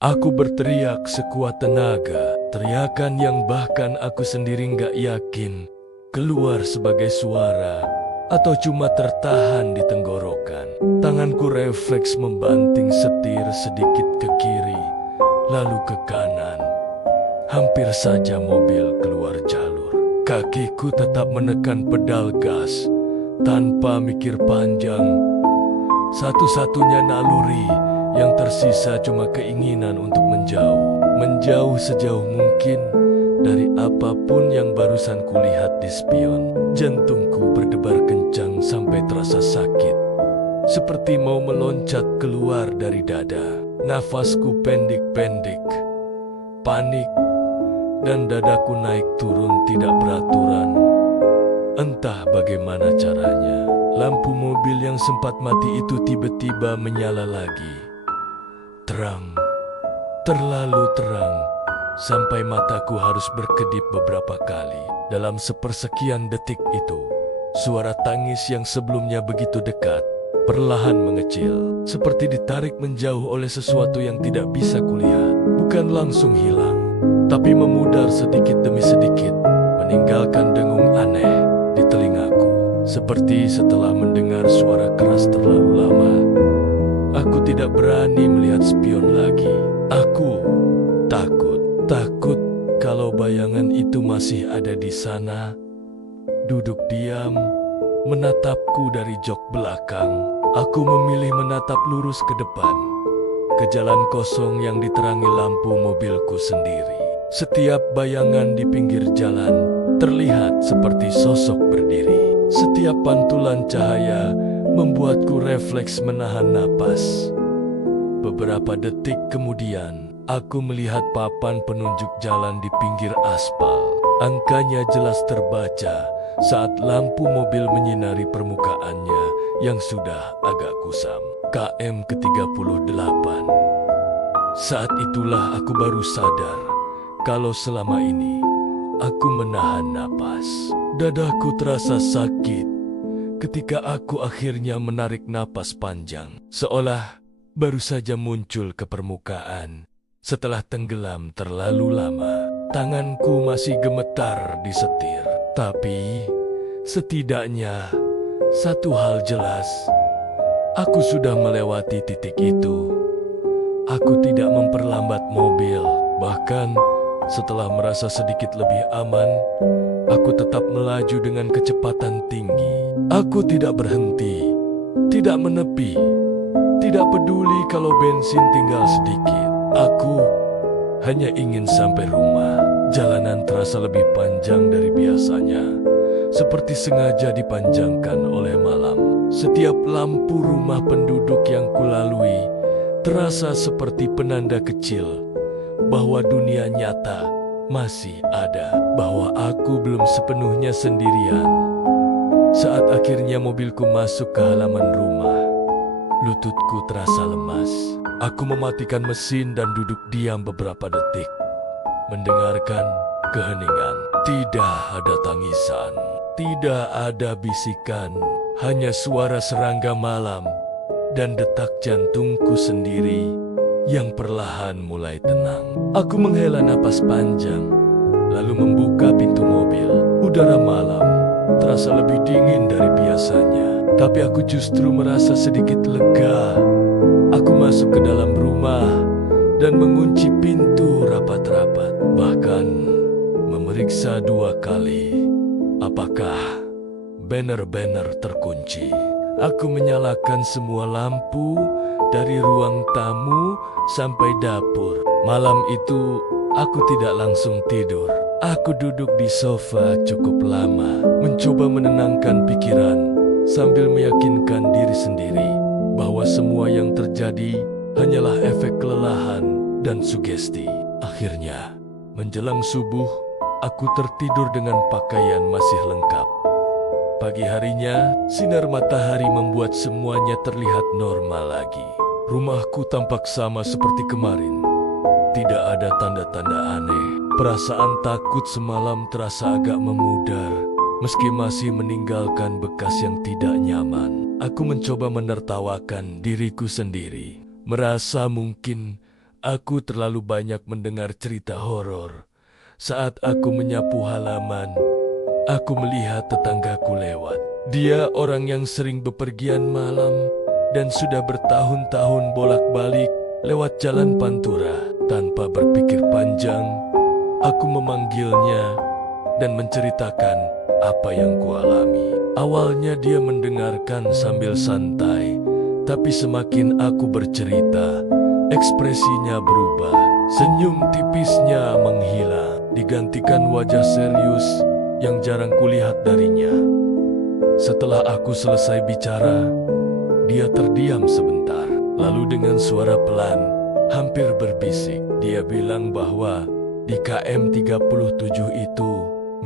Aku berteriak sekuat tenaga, teriakan yang bahkan aku sendiri nggak yakin keluar sebagai suara atau cuma tertahan di tenggorokan. Tanganku refleks membanting setir sedikit ke kiri, lalu ke kanan. Hampir saja mobil keluar jalur. Kakiku tetap menekan pedal gas tanpa mikir panjang. Satu-satunya naluri yang tersisa cuma keinginan untuk menjauh. Menjauh sejauh mungkin dari apapun yang barusan kulihat di spion. Jantungku berdebar kencang sampai terasa sakit, seperti mau meloncat keluar dari dada. Nafasku pendek-pendek, panik, dan dadaku naik turun tidak beraturan. Entah bagaimana caranya, lampu mobil yang sempat mati itu tiba-tiba menyala lagi. Terang, terlalu terang, sampai mataku harus berkedip beberapa kali. Dalam sepersekian detik itu, suara tangis yang sebelumnya begitu dekat perlahan mengecil, seperti ditarik menjauh oleh sesuatu yang tidak bisa kulihat. Bukan langsung hilang, tapi memudar sedikit demi sedikit, meninggalkan dengung aneh di telingaku. Seperti setelah mendengar suara keras terlalu lama, aku tidak berani melihat spion lagi. Aku takut kalau bayangan itu masih ada di sana, duduk diam, menatapku dari jok belakang. Aku memilih menatap lurus ke depan, ke jalan kosong yang diterangi lampu mobilku sendiri. Setiap bayangan di pinggir jalan terlihat seperti sosok berdiri. Setiap pantulan cahaya membuatku refleks menahan napas. Beberapa detik kemudian, aku melihat papan penunjuk jalan di pinggir aspal. Angkanya jelas terbaca saat lampu mobil menyinari permukaannya yang sudah agak kusam. KM ke-38. Saat itulah aku baru sadar kalau selama ini aku menahan napas. Dadaku terasa sakit ketika aku akhirnya menarik napas panjang, seolah baru saja muncul ke permukaan setelah tenggelam terlalu lama. Tanganku masih gemetar di setir, tapi setidaknya satu hal jelas, aku sudah melewati titik itu. Aku tidak memperlambat mobil, bahkan setelah merasa sedikit lebih aman, aku tetap melaju dengan kecepatan tinggi. Aku tidak berhenti, tidak menepi, tidak peduli kalau bensin tinggal sedikit. Aku hanya ingin sampai rumah. Jalanan terasa lebih panjang dari biasanya, seperti sengaja dipanjangkan oleh malam. Setiap lampu rumah penduduk yang kulalui terasa seperti penanda kecil bahwa dunia nyata masih ada, bahwa aku belum sepenuhnya sendirian. Saat akhirnya mobilku masuk ke halaman rumah, lututku terasa lemas. Aku mematikan mesin dan duduk diam beberapa detik, mendengarkan keheningan. Tidak ada tangisan, tidak ada bisikan, hanya suara serangga malam dan detak jantungku sendiri yang perlahan mulai tenang. Aku menghela napas panjang, lalu membuka pintu mobil. Udara malam terasa lebih dingin dari biasanya, tapi aku justru merasa sedikit lega. Aku masuk ke dalam rumah dan mengunci pintu rapat-rapat, bahkan memeriksa 2 kali apakah banner-banner terkunci. Aku menyalakan semua lampu dari ruang tamu sampai dapur. Malam itu aku tidak langsung tidur. Aku duduk di sofa cukup lama, mencoba menenangkan pikiran sambil meyakinkan diri sendiri bahwa semua yang terjadi hanyalah efek kelelahan dan sugesti. Akhirnya, menjelang subuh, aku tertidur dengan pakaian masih lengkap. Pagi harinya, sinar matahari membuat semuanya terlihat normal lagi. Rumahku tampak sama seperti kemarin. Tidak ada tanda-tanda aneh. Perasaan takut semalam terasa agak memudar, meski masih meninggalkan bekas yang tidak nyaman. Aku mencoba menertawakan diriku sendiri, merasa mungkin Aku terlalu banyak mendengar cerita horor. Saat aku menyapu halaman, aku melihat tetanggaku lewat. Dia orang yang sering bepergian malam dan sudah bertahun-tahun bolak-balik lewat jalan Pantura. Tanpa berpikir panjang, aku memanggilnya dan menceritakan apa yang kualami. Awalnya dia mendengarkan sambil santai, tapi semakin aku bercerita, ekspresinya berubah. Senyum tipisnya menghilang, digantikan wajah serius yang jarang kulihat darinya. Setelah aku selesai bicara, dia terdiam sebentar. Lalu dengan suara pelan, hampir berbisik, dia bilang bahwa di KM 37 itu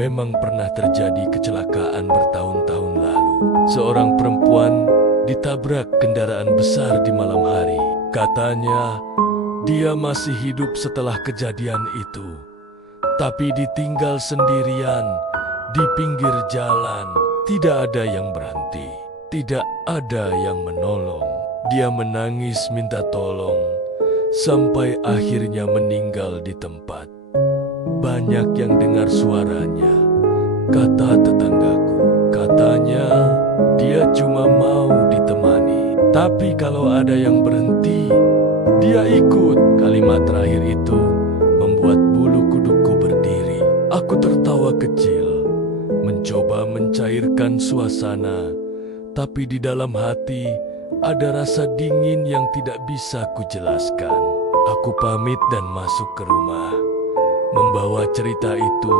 memang pernah terjadi kecelakaan bertahun-tahun lalu. Seorang perempuan ditabrak kendaraan besar di malam hari. Katanya, dia masih hidup setelah kejadian itu, tapi ditinggal sendirian di pinggir jalan. Tidak ada yang berhenti, tidak ada yang menolong. Dia menangis minta tolong, sampai akhirnya meninggal di tempat. Banyak yang dengar suaranya, kata tetanggaku. Katanya, dia cuma mau ditemani. Tapi kalau ada yang berhenti, dia ikut. Kalimat terakhir itu membuat bulu kudukku berdiri. Aku tertawa kecil, mencoba mencairkan suasana, tapi di dalam hati ada rasa dingin yang tidak bisa kujelaskan. Aku pamit dan masuk ke rumah, membawa cerita itu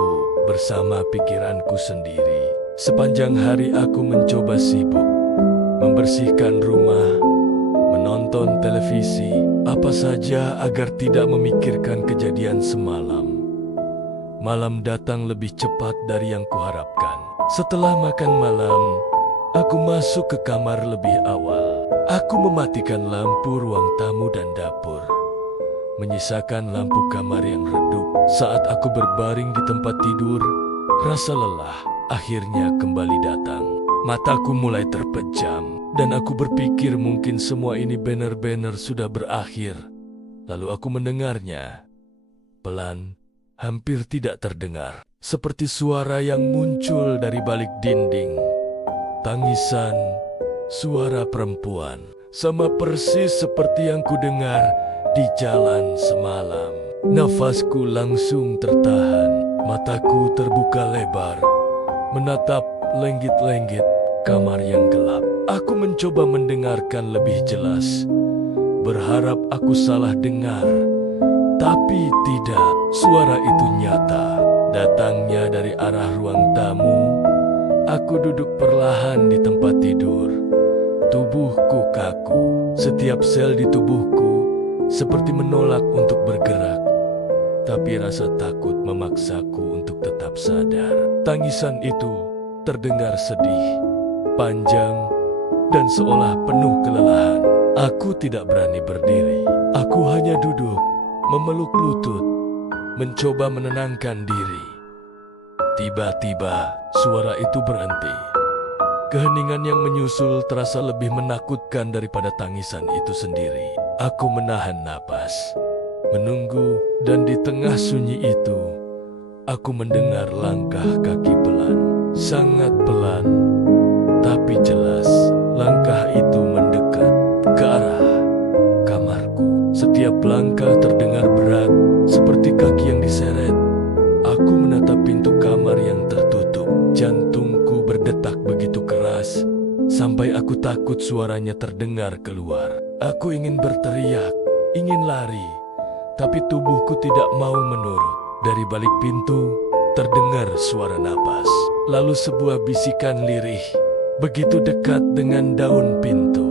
bersama pikiranku sendiri. Sepanjang hari aku mencoba sibuk, membersihkan rumah, menonton televisi, apa saja agar tidak memikirkan kejadian semalam. Malam datang lebih cepat dari yang kuharapkan. Setelah makan malam, aku masuk ke kamar lebih awal. Aku mematikan lampu ruang tamu dan dapur, menyisakan lampu kamar yang redup. Saat aku berbaring di tempat tidur, rasa lelah akhirnya kembali datang. Mataku mulai terpejam, dan aku berpikir mungkin semua ini benar-benar sudah berakhir. Lalu aku mendengarnya, pelan, hampir tidak terdengar, seperti suara yang muncul dari balik dinding. Tangisan, suara perempuan, sama persis seperti yang kudengar di jalan semalam. Nafasku langsung tertahan, mataku terbuka lebar, menatap lenggit-lenggit kamar yang gelap. Aku mencoba mendengarkan lebih jelas, berharap aku salah dengar. Tapi tidak, suara itu nyata, datangnya dari arah ruang tamu. Aku duduk perlahan di tempat tidur. Tubuhku kaku, setiap sel di tubuhku seperti menolak untuk bergerak. Tapi rasa takut memaksaku untuk tetap sadar. Tangisan itu terdengar sedih, panjang, dan seolah penuh kelelahan. Aku tidak berani berdiri. Aku hanya duduk, memeluk lutut, mencoba menenangkan diri. Tiba-tiba, suara itu berhenti. Keheningan yang menyusul terasa lebih menakutkan daripada tangisan itu sendiri. Aku menahan napas, menunggu, dan di tengah sunyi itu, aku mendengar langkah kaki pelan. Sangat pelan, tapi jelas. Langkah itu mendekat ke arah kamarku. Setiap langkah terdengar berat, seperti kaki yang diseret. Aku menatap pintu kamar yang tertutup. Jantungku berdetak begitu keras, sampai aku takut suaranya terdengar keluar. Aku ingin berteriak, ingin lari, tapi tubuhku tidak mau menurut. Dari balik pintu, terdengar suara napas. Lalu sebuah bisikan lirih, begitu dekat dengan daun pintu.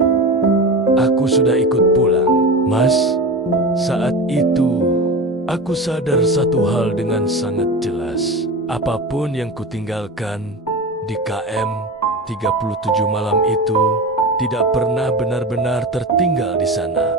Aku sudah ikut pulang, Mas. Saat itu, aku sadar satu hal dengan sangat jelas. Apapun yang kutinggalkan di KM 37 malam itu tidak pernah benar-benar tertinggal di sana.